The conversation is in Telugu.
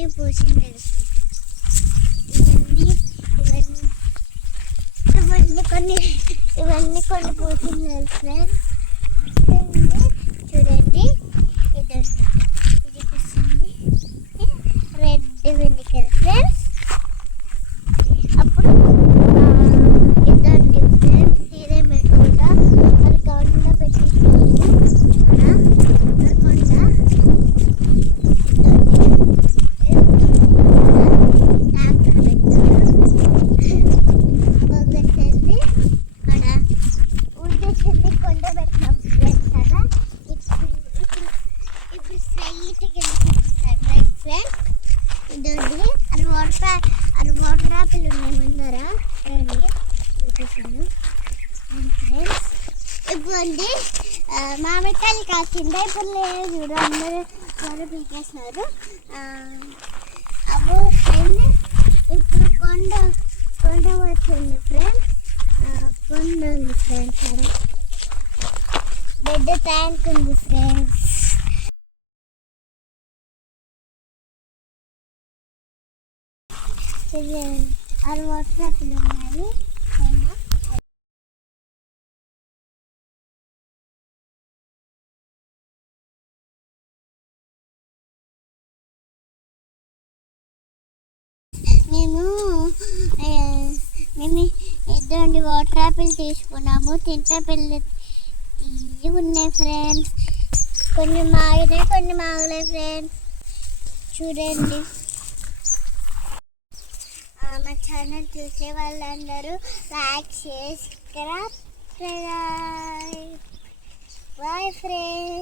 ఇవన్నీ పూసింది ఇవన్నీ ఇవన్నీ ఇవన్నీ కొన్ని ఇవన్నీ కొన్ని పూసింది ఫ్రెండ్స్. చూడండి ఇదండి ఇది పూసింది రెడ్ వెనిగర్ ఫ్రెండ్స్. అప్పుడు ఇదండి ఫ్రెండ్స్ ఇదేమనుకుంటా అది గవర్నమెంట్ పెట్టించుకోండి వాటర్ ఆపిల్ ఉన్నాయి ముందర చూపిస్తాను ఫ్రెండ్స్. ఇవ్వండి మామిడికాయలు కాసిండే ఇప్పుడు లేదు చూడు అందరూ పీకేస్తున్నారు. అవి ఇప్పుడు కొండ వచ్చింది ఫ్రెండ్స్. కొండ ఉంది ఫ్రెండ్స్. పెద్ద ట్యాంక్ ఉంది ఫ్రెండ్స్. అది వాటర్ ఆపిల్ ఉన్నాయి. మేము ఇద్దరు వాటర్ ఆపిల్ తీసుకున్నాము. తింటే పిల్లలు తీయగా ఉన్నాయి ఫ్రెండ్స్. కొన్ని మాగినాయి కొన్ని మాగలే ఫ్రెండ్స్. చూడండి మా ఛానల్ చూసే వాళ్ళందరూ లైక్ సబ్స్క్రైబ్. Bye friends.